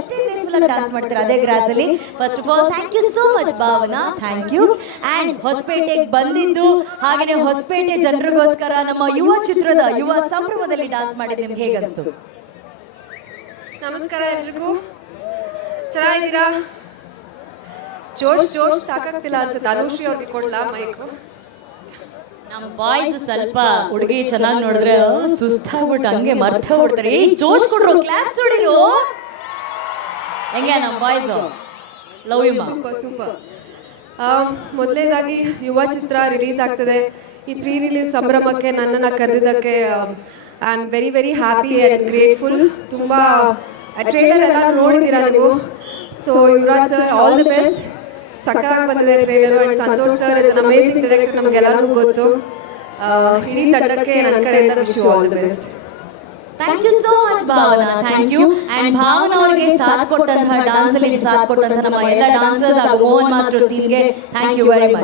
ಎಷ್ಟೇ ಗ್ರೇಸ್ಫುಲ್ ಆಗಿ ಡಾನ್ಸ್ ಮಾಡ್ತಾರೆ ಅದೇ ಗ್ರಾಸ್ ಅಲ್ಲಿ. First of all thank you so much Bhavana, thank you. And ಹೊಸಪೇಟೆಗೆ ಬಂದಿದ್ದು ಹಾಗೇನೆ ಹೊಸಪೇಟೆ ಜನರಿಗೋಸ್ಕರ ನಮ್ಮ ಯುವ ಚಿತ್ರದ ಯುವ ಸಂಭ್ರಮದಲ್ಲಿ ಡಾನ್ಸ್ ಮಾಡಿದ್ದು ನಿಮ್ಗೆ ಹೇಗೆ ಅನಿಸ್ತು? ನಮಸ್ಕಾರ ಎಲ್ರಿಗೂ, ಚೆನ್ನಾಗಿದ್ದೀರಾ? ಜೋಶ್ ಸಾಕಾಗ್ತಿಲ್ಲ ಅನ್ಸುತ್ತೆ. ಅನುಶ್ರೀ ಅವ್ರಿಗೆ ಕೊಡ್ಲಾ ಮೈಕು? ನಮ್ಮ ಬಾಯ್ಸ್ ಸ್ವಲ್ಪ ಹುಡುಗಿ ಚೆನ್ನಾಗಿ ನೋಡಿದ್ರೆ ಸುಸ್ತಾಗ್ಬಿಟ್ಟು ಹಂಗೆ ಮರ್ತ ಹೋಗ್ಬಿಡ್ತಾರೆ. ಏ ಜೋಶ್ ಕೊಡ್ರು, ಕ್ಲಾಪ್ಸ್ ಹೊಡಿರು. ಹೆಂಗೆ ನಮ್ಮ ಬಾಯ್ಸ್? ಲವ್ ಯು ಮಾ. ಸೂಪರ್. ಮೊದಲನೇದಾಗಿ ಯುವ ಚಿತ್ರ ರಿಲೀಸ್ ಆಗ್ತದೆ. ಈ ಪ್ರೀ ರಿಲೀಸ್ ಸಂಭ್ರಮಕ್ಕೆ ನನ್ನನ್ನು ಕರೆದಿದ್ದಕ್ಕೆ I am very very happy and grateful. ತುಂಬ ಟ್ರೇಲರ್ ಎಲ್ಲ ನೋಡಿದ್ದೀರಾ ನೀವು. So Yuvraj sir, all the best. ಸಖತ್ತಾಗಿ ಬಂದಿದೆ trailer. And Santosh sir is an amazing director, ನಮಗೆಲ್ಲರಿಗೂ ಗೊತ್ತು. ಇಡೀ ತಂಡಕ್ಕೆ ನನ್ನ ಕಡೆಯಿಂದ wish you all the best. Thank you so much Bhavana, thank you. And Bhavana ಅವರಿಗೆ ಸಾಥ್ ಕೊಟ್ಟಂತಹ ಡಾನ್ಸ್ ಅಲ್ಲಿ ಸಾಥ್ ಕೊಟ್ಟಂತಹ ನಮ್ಮ ಎಲ್ಲ ಡಾನ್ಸರ್ಸ್ ಹಾಗೂ ಮೋಹನ್ ಮಾಸ್ಟರ್ ಟೀಮ್ಗೆ ಥ್ಯಾಂಕ್ ಯು ವೆರಿ ಮಚ್.